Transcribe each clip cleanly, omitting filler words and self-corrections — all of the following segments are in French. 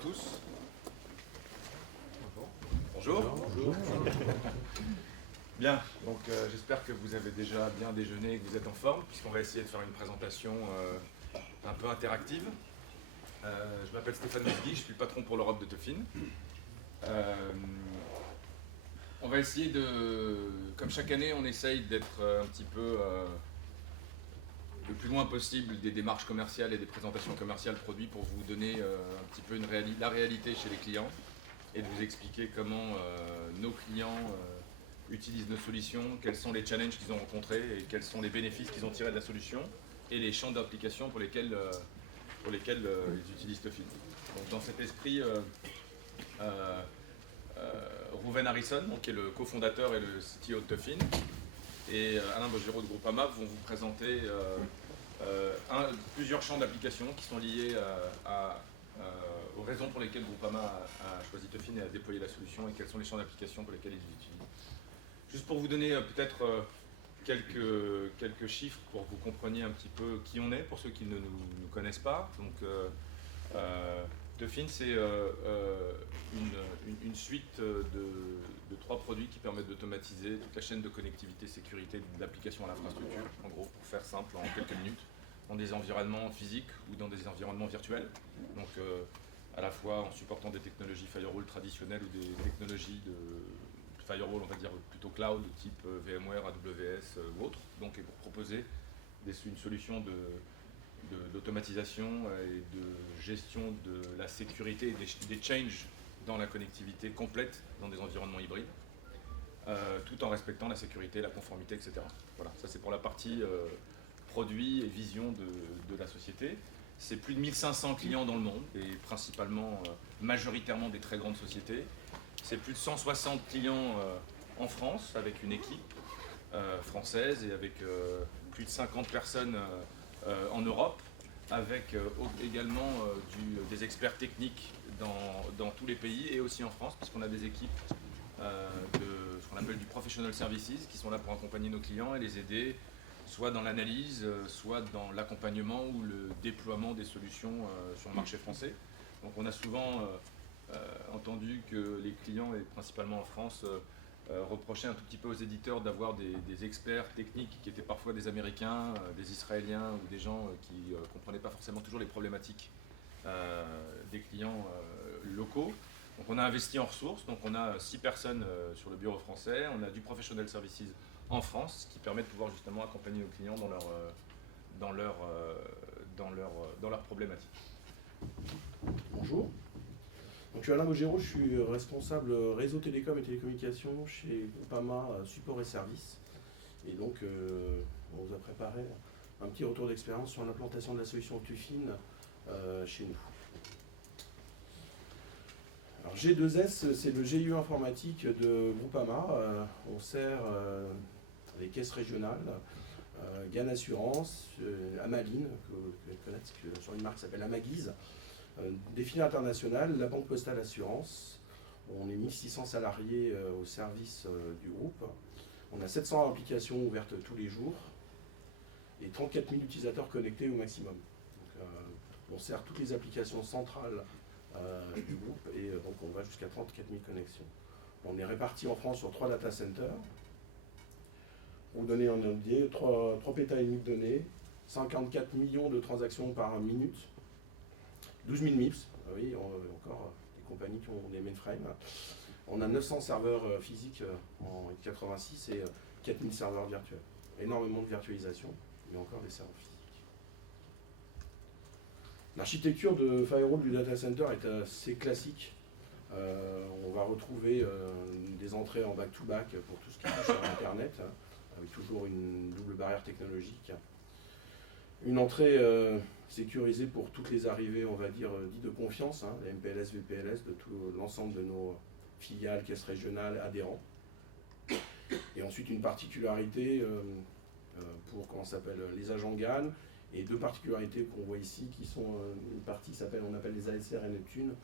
tous. Bonjour. Bonjour. Bien, donc j'espère que vous avez déjà bien déjeuné et que vous êtes en forme, puisqu'on va essayer de faire une présentation un peu interactive. Je m'appelle Stéphane Mesguy, je suis le patron pour l'Europe de Tofin. On va essayer de, comme chaque année, on essaye d'être un petit peu le plus loin possible des démarches commerciales et des présentations commerciales produits pour vous donner un petit peu la réalité chez les clients et de vous expliquer comment nos clients utilisent nos solutions, quels sont les challenges qu'ils ont rencontrés et quels sont les bénéfices qu'ils ont tirés de la solution et les champs d'application pour lesquels ils utilisent Tofin. Donc dans cet esprit, Rouven Harrison, qui est le cofondateur et le CTO de Tofin, et Alain Bogero de Groupama vont vous présenter plusieurs champs d'application qui sont liés aux raisons pour lesquelles Groupama a choisi Tofin et a déployé la solution et quels sont les champs d'application pour lesquels ils utilisent. Juste pour vous donner peut-être quelques chiffres pour que vous compreniez un petit peu qui on est, pour ceux qui ne nous connaissent pas. Donc, Tofin, c'est une suite de 3 produits qui permettent d'automatiser toute la chaîne de connectivité, sécurité d'application à l'infrastructure, en gros, pour faire simple, en quelques minutes, dans des environnements physiques ou dans des environnements virtuels. Donc, à la fois en supportant des technologies firewall traditionnelles ou des technologies de firewall, on va dire plutôt cloud, type VMware, AWS ou autre, donc et pour proposer une solution d'automatisation et de gestion de la sécurité et des changes dans la connectivité complète dans des environnements hybrides, tout en respectant la sécurité, la conformité, etc. Voilà, ça c'est pour la partie produit et vision de la société. C'est plus de 1500 clients dans le monde, et principalement, majoritairement des très grandes sociétés. C'est plus de 160 clients en France, avec une équipe française et avec plus de 50 personnes en Europe, avec également des experts techniques dans tous les pays et aussi en France, puisqu'on a des équipes de ce qu'on appelle du professional services, qui sont là pour accompagner nos clients et les aider, soit dans l'analyse, soit dans l'accompagnement ou le déploiement des solutions sur le marché français. Donc on a souvent entendu que les clients, et principalement en France, reprochaient un tout petit peu aux éditeurs d'avoir des experts techniques qui étaient parfois des Américains, des Israéliens ou des gens qui ne comprenaient pas forcément toujours les problématiques des clients locaux. Donc on a investi en ressources, donc on a 6 personnes sur le bureau français, on a du professional services en France, qui permet de pouvoir justement accompagner nos clients dans leurs problématiques. Bonjour. Donc, je suis Alain Bogero, je suis responsable réseau télécom et télécommunications chez Groupama Support et Services. Et donc, on vous a préparé un petit retour d'expérience sur l'implantation de la solution Tofin chez nous. Alors, G2S, c'est le GIE informatique de Groupama. On sert les caisses régionales, GAN Assurance, Amaline, que vous connaissez, sur une marque qui s'appelle Amaguise, Défi International, la Banque Postale Assurance. On est 1600 salariés au service du groupe. On a 700 applications ouvertes tous les jours et 34 000 utilisateurs connectés au maximum. Donc, on sert toutes les applications centrales du groupe et donc on va jusqu'à 34 000 connexions. On est répartis en France sur 3 data centers. Pour vous donner un idée, 3 pétas et demi de données, 54 millions de transactions par minute, 12 000 MIPS, oui, encore des compagnies qui ont des mainframes. On a 900 serveurs physiques en 86 et 4000 serveurs virtuels. Énormément de virtualisation, mais encore des serveurs physiques. L'architecture de firewall du data center est assez classique. On va retrouver des entrées en back-to-back pour tout ce qui touche à Internet, avec toujours une double barrière technologique. Une entrée sécurisée pour toutes les arrivées, on va dire, dites de confiance, les MPLS, VPLS, de tout l'ensemble de nos filiales, caisses régionales, adhérents. Et ensuite une particularité pour, comment ça s'appelle, les agents GAN, et 2 particularités qu'on voit ici, qui sont une partie qui on appelle les ASR et Neptune.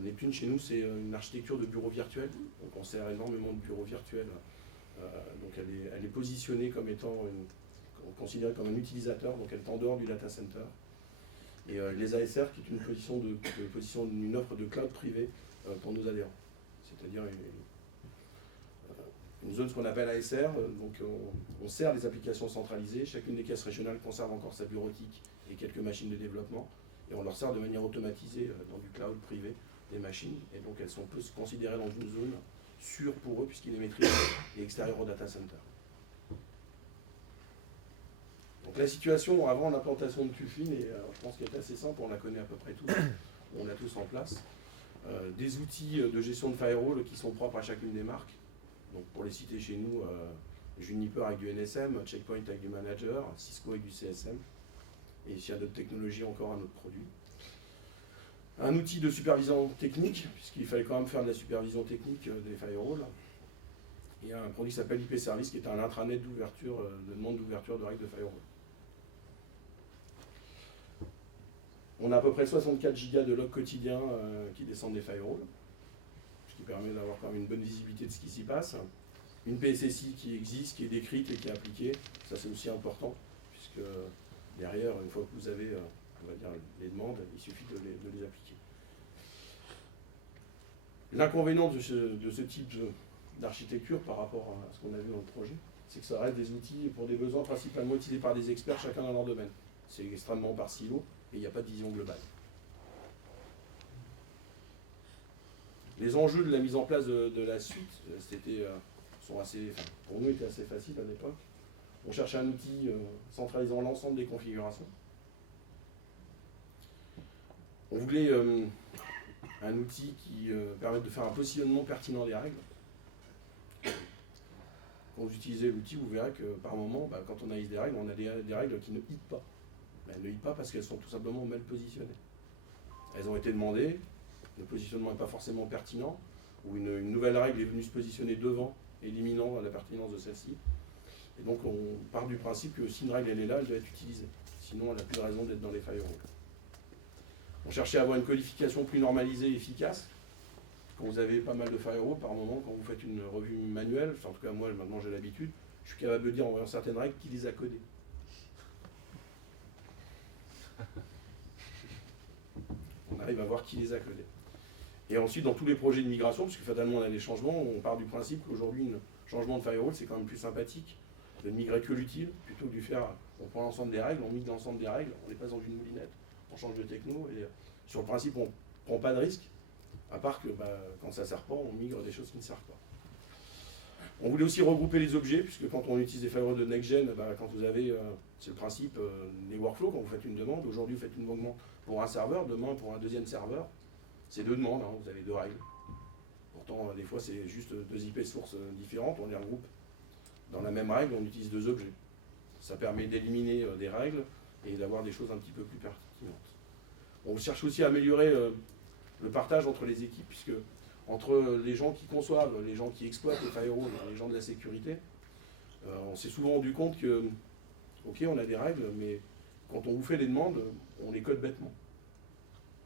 Neptune, chez nous, c'est une architecture de bureau virtuel, donc on sert énormément de bureaux virtuels. Donc elle est positionnée comme étant considérée comme un utilisateur, donc elle est en dehors du data center. Et les ASR, qui est une offre de cloud privé pour nos adhérents. C'est-à-dire une zone, ce qu'on appelle ASR, donc on sert les applications centralisées, chacune des caisses régionales conserve encore sa bureautique et quelques machines de développement, et on leur sert de manière automatisée dans du cloud privé des machines, et donc elles sont peu considérées dans une zone sûre pour eux, puisqu'ils les maîtrisent et extérieures au data center. Donc la situation avant l'implantation de Tufin, et je pense qu'elle est assez simple, on la connaît à peu près tous, on l'a tous en place. Des outils de gestion de firewall qui sont propres à chacune des marques. Donc pour les citer chez nous, Juniper avec du NSM, Checkpoint avec du Manager, Cisco avec du CSM, et s'il y a d'autres technologies, encore un autre produit. Un outil de supervision technique, puisqu'il fallait quand même faire de la supervision technique des firewalls. Et un produit qui s'appelle IP Service, qui est un intranet d'ouverture, de demande d'ouverture de règles de firewall. On a à peu près 64 gigas de logs quotidiens qui descendent des firewalls, ce qui permet d'avoir quand même une bonne visibilité de ce qui s'y passe. Une PSSI qui existe, qui est décrite et qui est appliquée, ça c'est aussi important, puisque derrière, une fois que vous avez on va dire, les demandes, il suffit de les appliquer. L'inconvénient de ce type d'architecture par rapport à ce qu'on a vu dans le projet, c'est que ça reste des outils pour des besoins principalement utilisés par des experts, chacun dans leur domaine. C'est extrêmement par silo et il n'y a pas de vision globale. Les enjeux de la mise en place de la suite pour nous étaient assez faciles à l'époque. On cherchait un outil centralisant l'ensemble des configurations. On voulait un outil qui permette de faire un positionnement pertinent des règles. Quand vous utilisez l'outil, vous verrez que par moment, quand on analyse des règles, on a des règles qui ne hit pas. Elles ne hit pas parce qu'elles sont tout simplement mal positionnées. Elles ont été demandées, le positionnement n'est pas forcément pertinent, ou une nouvelle règle est venue se positionner devant, éliminant la pertinence de celle-ci. Et donc on part du principe que si une règle elle est là, elle doit être utilisée. Sinon elle n'a plus de raison d'être dans les firewalls. On cherchait à avoir une codification plus normalisée et efficace. Quand vous avez pas mal de firewalls, par moment, quand vous faites une revue manuelle, en tout cas moi maintenant j'ai l'habitude, je suis capable de dire en voyant certaines règles qui les a codées. On arrive à voir qui les a codées. Et ensuite, dans tous les projets de migration, parce que fatalement on a des changements, on part du principe qu'aujourd'hui, un changement de firewall, c'est quand même plus sympathique de ne migrer que l'utile, plutôt que de faire, on prend l'ensemble des règles, on migre l'ensemble des règles, on les passe dans une moulinette, on change de techno, et sur le principe, on ne prend pas de risque, à part que quand ça ne sert pas, on migre des choses qui ne servent pas. On voulait aussi regrouper les objets, puisque quand on utilise des firewalls de next-gen, quand vous avez, c'est le principe, les workflows, quand vous faites une demande, aujourd'hui vous faites une demande pour un serveur, demain pour un deuxième serveur, c'est deux demandes, vous avez deux règles. Pourtant, des fois, c'est juste deux IP sources différentes, on les regroupe dans la même règle, on utilise deux objets. Ça permet d'éliminer des règles et d'avoir des choses un petit peu plus pertinentes. On cherche aussi à améliorer le partage entre les équipes, puisque entre les gens qui conçoivent, les gens qui exploitent les firewalls, les gens de la sécurité, on s'est souvent rendu compte que, ok, on a des règles, mais quand on vous fait des demandes, on les code bêtement.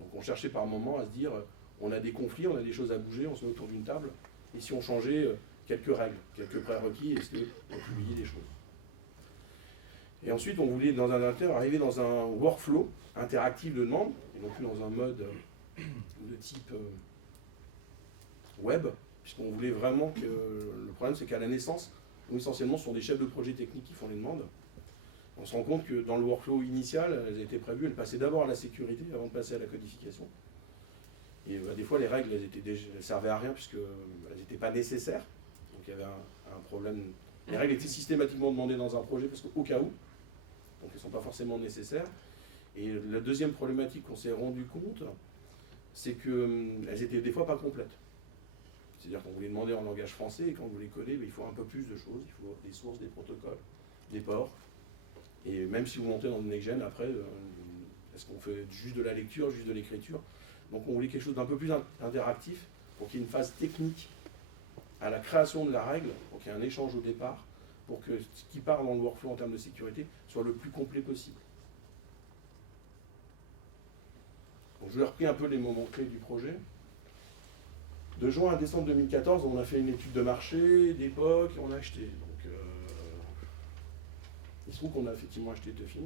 Donc on cherchait par moment à se dire, on a des conflits, on a des choses à bouger, on se met autour d'une table, et si on changeait quelques règles, quelques prérequis, est-ce qu'on publiait des choses? Et ensuite, on voulait, dans un inter, arriver dans un workflow interactif de demande, et non plus dans un mode de type web, puisqu'on voulait vraiment que, le problème c'est qu'à la naissance, nous essentiellement ce sont des chefs de projet techniques qui font les demandes. On se rend compte que dans le workflow initial, elles étaient prévues, elles passaient d'abord à la sécurité avant de passer à la codification. Et des fois les règles elles servaient à rien puisqu'elles n'étaient pas nécessaires. Donc il y avait un problème. Les règles étaient systématiquement demandées dans un projet parce qu'au cas où, donc elles ne sont pas forcément nécessaires. Et la deuxième problématique qu'on s'est rendu compte, c'est qu'elles étaient des fois pas complètes. C'est-à-dire qu'on voulait demander en langage français et quand vous les codez, il faut un peu plus de choses. Il faut des sources, des protocoles, des ports. Et même si vous montez dans le next-gen, après, est-ce qu'on fait juste de la lecture, juste de l'écriture? Donc on voulait quelque chose d'un peu plus interactif pour qu'il y ait une phase technique à la création de la règle, pour qu'il y ait un échange au départ, pour que ce qui part dans le workflow en termes de sécurité soit le plus complet possible. Donc je vous ai repris un peu les moments clés du projet. De juin à décembre 2014, on a fait une étude de marché, d'époque, et on a acheté. Donc, il se trouve qu'on a effectivement acheté Tufin.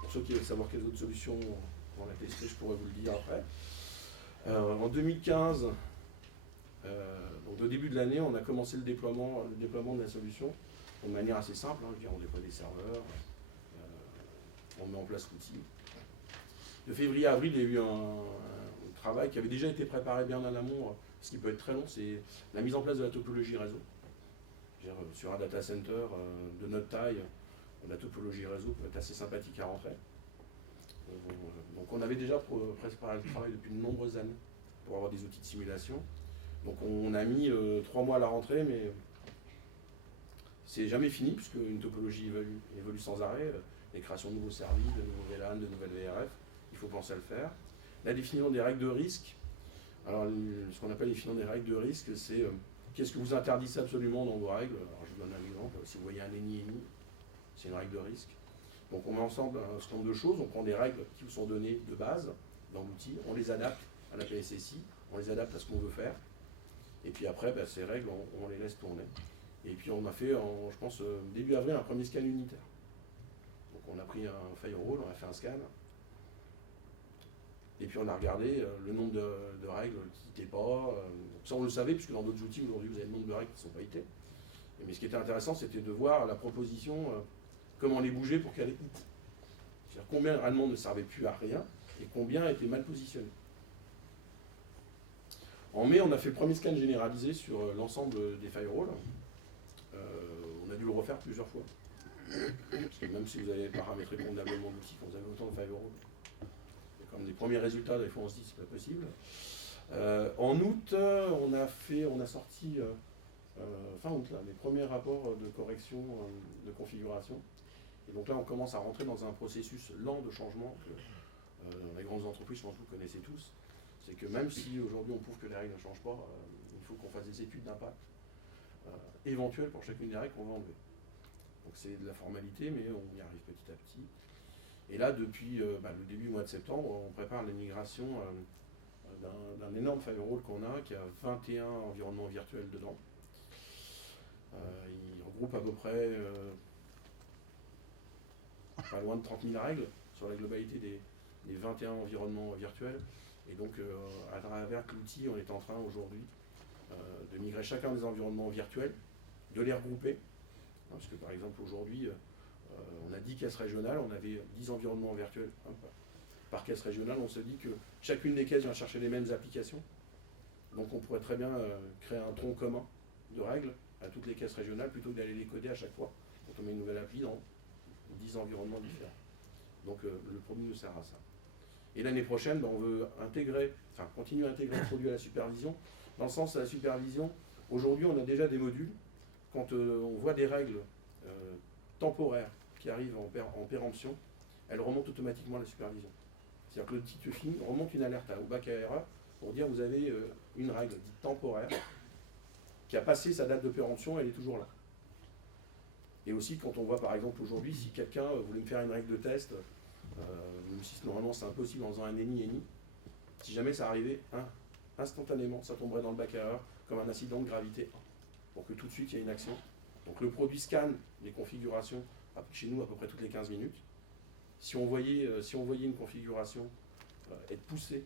Pour ceux qui veulent savoir quelles autres solutions on a testées, je pourrais vous le dire après. En 2015, donc au début de l'année, on a commencé le déploiement de la solution de manière assez simple. On déploie des serveurs, on met en place l'outil. De février à avril, il y a eu un travail qui avait déjà été préparé bien en amont, ce qui peut être très long, c'est la mise en place de la topologie réseau. Sur un data center de notre taille, la topologie réseau peut être assez sympathique à rentrer. Donc on avait déjà préparé le travail depuis de nombreuses années pour avoir des outils de simulation. Donc on a mis 3 mois à la rentrée, mais c'est jamais fini puisque une topologie évolue sans arrêt. Les créations de nouveaux services, de nouveaux VLAN, de nouvelles VRF, il faut penser à le faire. La définition des règles de risque. Alors ce qu'on appelle la définition des règles de risque, c'est qu'est-ce que vous interdisez absolument dans vos règles. Alors je vous donne un exemple. Si vous voyez un ennemi, c'est une règle de risque. Donc on met ensemble un certain nombre de choses, on prend des règles qui vous sont données de base dans l'outil, on les adapte à la PSSI, on les adapte à ce qu'on veut faire, et puis après ces règles on les laisse tourner. Et puis on a fait, je pense début avril, un premier scan unitaire. Donc on a pris un firewall, on a fait un scan, et puis on a regardé le nombre de règles qui n'étaient pas. Ça on le savait, puisque dans d'autres outils aujourd'hui vous avez le nombre de règles qui ne sont pas hitées. Mais ce qui était intéressant, c'était de voir la proposition, comment les bouger pour qu'elle ait hit. C'est-à-dire combien réellement ne servait plus à rien et combien étaient mal positionnés. En mai, on a fait le premier scan généralisé sur l'ensemble des firewalls. On a dû le refaire plusieurs fois. Parce que même si vous avez paramétré convenablement l'outil, quand vous avez autant de firewalls, il y a quand même des premiers résultats, des fois on se dit c'est pas possible. En août, on a sorti fin août, là, les premiers rapports de correction de configuration. Et donc là, on commence à rentrer dans un processus lent de changement que les grandes entreprises, je pense que vous connaissez tous. C'est que même si aujourd'hui on prouve que les règles ne changent pas, il faut qu'on fasse des études d'impact éventuelles pour chacune des règles qu'on va enlever. Donc c'est de la formalité, mais on y arrive petit à petit. Et là, depuis le début du mois de septembre, on prépare la migration d'un énorme firewall qu'on a, qui a 21 environnements virtuels dedans. Il regroupe à peu près pas loin de 30 000 règles sur la globalité des 21 environnements virtuels. Et donc, à travers l'outil, on est en train aujourd'hui de migrer chacun des environnements virtuels, de les regrouper. Parce que par exemple, aujourd'hui, on a 10 caisses régionales, on avait 10 environnements virtuels. Par caisse régionale, on se dit que chacune des caisses vient chercher les mêmes applications. Donc on pourrait très bien créer un tronc commun de règles à toutes les caisses régionales plutôt que d'aller les coder à chaque fois quand on met une nouvelle appli dans 10 environnements différents. Donc le produit nous sert à ça. Et l'année prochaine, on veut continuer à intégrer le produit à la supervision. Dans le sens de la supervision, aujourd'hui on a déjà des modules. Quand on voit des règles temporaires qui arrivent en péremption, elles remontent automatiquement à la supervision. C'est-à-dire que le petit film remonte une alerte au bac à erreur pour dire vous avez une règle dite temporaire qui a passé sa date de péremption, elle est toujours là. Et aussi quand on voit par exemple aujourd'hui, si quelqu'un voulait me faire une règle de test, même si normalement c'est impossible en faisant un eni, si jamais ça arrivait, instantanément, ça tomberait dans le bac à erreur comme un incident de gravité 1, pour que tout de suite il y ait une action. Donc le produit scanne les configurations chez nous à peu près toutes les 15 minutes. Si on voyait une configuration être poussée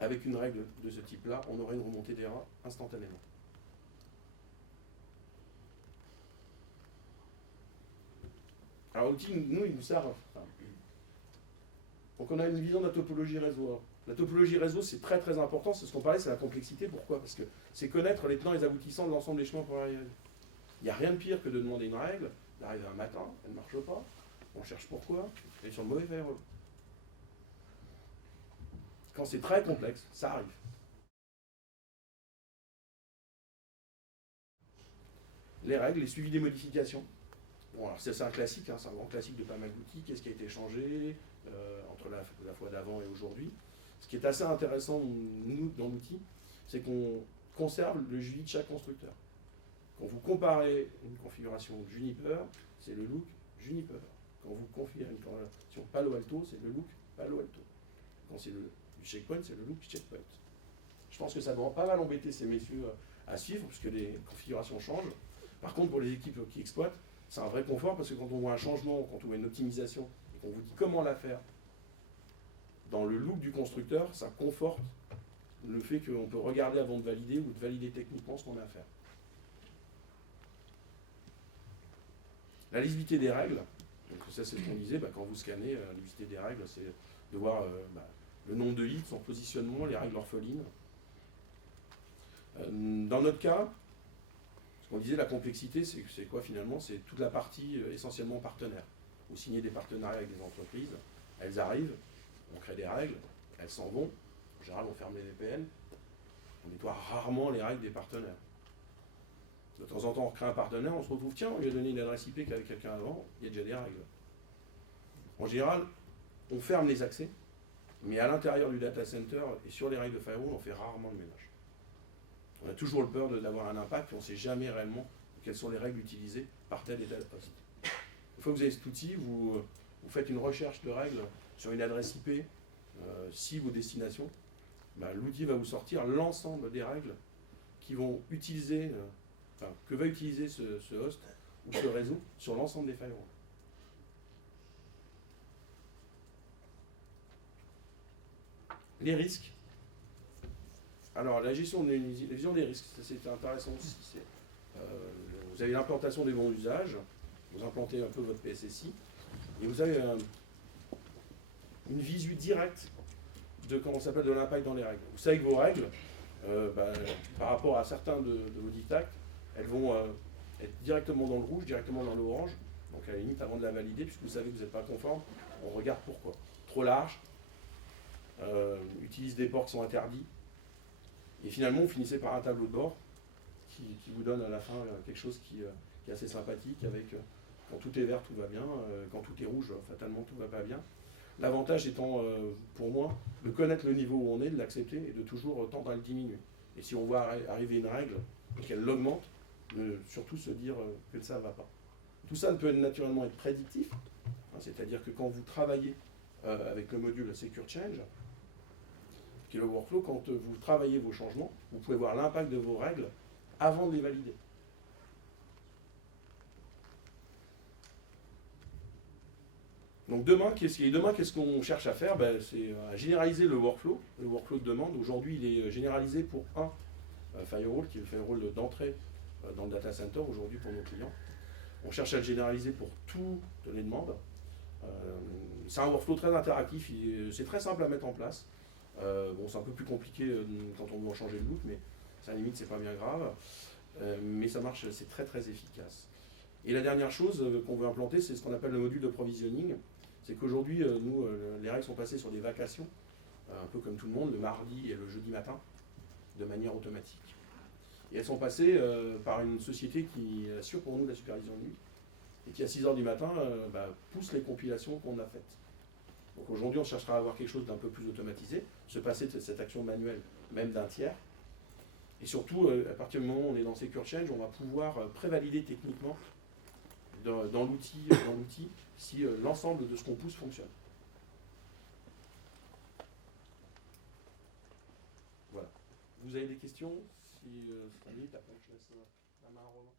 avec une règle de ce type-là, on aurait une remontée d'erreur instantanément. Alors l'outil, nous, il nous sert. Donc on a une vision de la topologie réseau. La topologie réseau, c'est très très important, c'est ce qu'on parlait, c'est la complexité. Pourquoi? Parce que c'est connaître les tenants et les aboutissants de l'ensemble des chemins pour arriver. Il n'y a rien de pire que de demander une règle, d'arriver un matin, elle ne marche pas, on cherche pourquoi, elle est sur le mauvais firewall. Quand c'est très complexe, ça arrive. Les règles, les suivis des modifications. Bon, alors c'est un classique, c'est un grand classique de pas mal d'outils. Qu'est-ce qui a été changé entre la fois d'avant et aujourd'hui? Ce qui est assez intéressant, nous, dans l'outil, c'est qu'on conserve le GUI de chaque constructeur. Quand vous comparez une configuration Juniper, c'est le look Juniper. Quand vous configurez une configuration Palo Alto, c'est le look Palo Alto. Quand c'est du checkpoint, c'est le look checkpoint. Je pense que ça doit pas mal embêter ces messieurs à suivre, puisque les configurations changent. Par contre, pour les équipes qui exploitent, c'est un vrai confort, parce que quand on voit un changement, quand on voit une optimisation, et qu'on vous dit comment la faire, dans le look du constructeur, ça conforte le fait qu'on peut regarder avant de valider ou de valider techniquement ce qu'on a à faire. La lisibilité des règles, donc ça c'est ce qu'on disait, quand vous scannez, la lisibilité des règles, c'est de voir le nombre de hits, son positionnement, les règles orphelines. Dans notre cas, ce qu'on disait, la complexité, c'est quoi finalement? C'est toute la partie essentiellement partenaire. Vous signez des partenariats avec des entreprises, elles arrivent, on crée des règles, elles s'en vont. En général, on ferme les VPN, on nettoie rarement les règles des partenaires. De temps en temps, on recrée un partenaire, on se retrouve, tiens, on lui a donné une adresse IP qu'avec quelqu'un avant, il y a déjà des règles. En général, on ferme les accès, mais à l'intérieur du data center et sur les règles de firewall, on fait rarement le ménage. On a toujours le peur d'avoir un impact, et on ne sait jamais réellement quelles sont les règles utilisées par tel et tel poste. Une fois que vous avez cet outil, vous faites une recherche de règles sur une adresse IP, cible ou destination, l'outil va vous sortir l'ensemble des règles qui vont utiliser, que va utiliser ce host ou ce réseau sur l'ensemble des firewalls. Les risques. Alors, la gestion la vision des risques, c'est intéressant aussi. Vous avez l'implantation des bons usages, vous implantez un peu votre PSSI, et vous avez une visu directe de comment ça s'appelle de l'impact dans les règles. Vous savez que vos règles, par rapport à certains de vos dictats, elles vont être directement dans le rouge, directement dans l'orange. Donc à la limite, avant de la valider, puisque vous savez que vous n'êtes pas conforme, on regarde pourquoi. Trop large, utilise des ports qui sont interdits, et finalement, vous finissez par un tableau de bord qui vous donne à la fin quelque chose qui est assez sympathique, avec quand tout est vert, tout va bien, quand tout est rouge, fatalement, tout ne va pas bien. L'avantage étant, pour moi, de connaître le niveau où on est, de l'accepter et de toujours tendre à le diminuer. Et si on voit arriver une règle et qu'elle l'augmente, surtout se dire que ça ne va pas. Tout ça ne peut naturellement être prédictif, c'est-à-dire que quand vous travaillez avec le module Secure Change, qui est le workflow, quand vous travaillez vos changements, vous pouvez voir l'impact de vos règles avant de les valider. Donc demain, qu'est-ce qu'on cherche à faire? C'est à généraliser le workflow de demande. Aujourd'hui, il est généralisé pour un firewall, qui est le firewall d'entrée dans le data center, aujourd'hui pour nos clients. On cherche à le généraliser pour toutes les demandes. C'est un workflow très interactif, c'est très simple à mettre en place. C'est un peu plus compliqué quand on veut en changer le look, mais à la limite, c'est pas bien grave. Mais ça marche, c'est très très efficace. Et la dernière chose qu'on veut implanter, c'est ce qu'on appelle le module de provisioning. C'est qu'aujourd'hui, nous, les règles sont passées sur des vacations, un peu comme tout le monde, le mardi et le jeudi matin, de manière automatique. Et elles sont passées par une société qui assure pour nous la supervision de nuit, et qui à 6 h du matin pousse les compilations qu'on a faites. Donc aujourd'hui, on cherchera à avoir quelque chose d'un peu plus automatisé, se passer de cette action manuelle, même d'un tiers. Et surtout, à partir du moment où on est dans Secure Change, on va pouvoir prévalider techniquement dans l'outil si l'ensemble de ce qu'on pousse fonctionne. Voilà. Vous avez des questions? Si ça limite, après je laisse la main à Romain.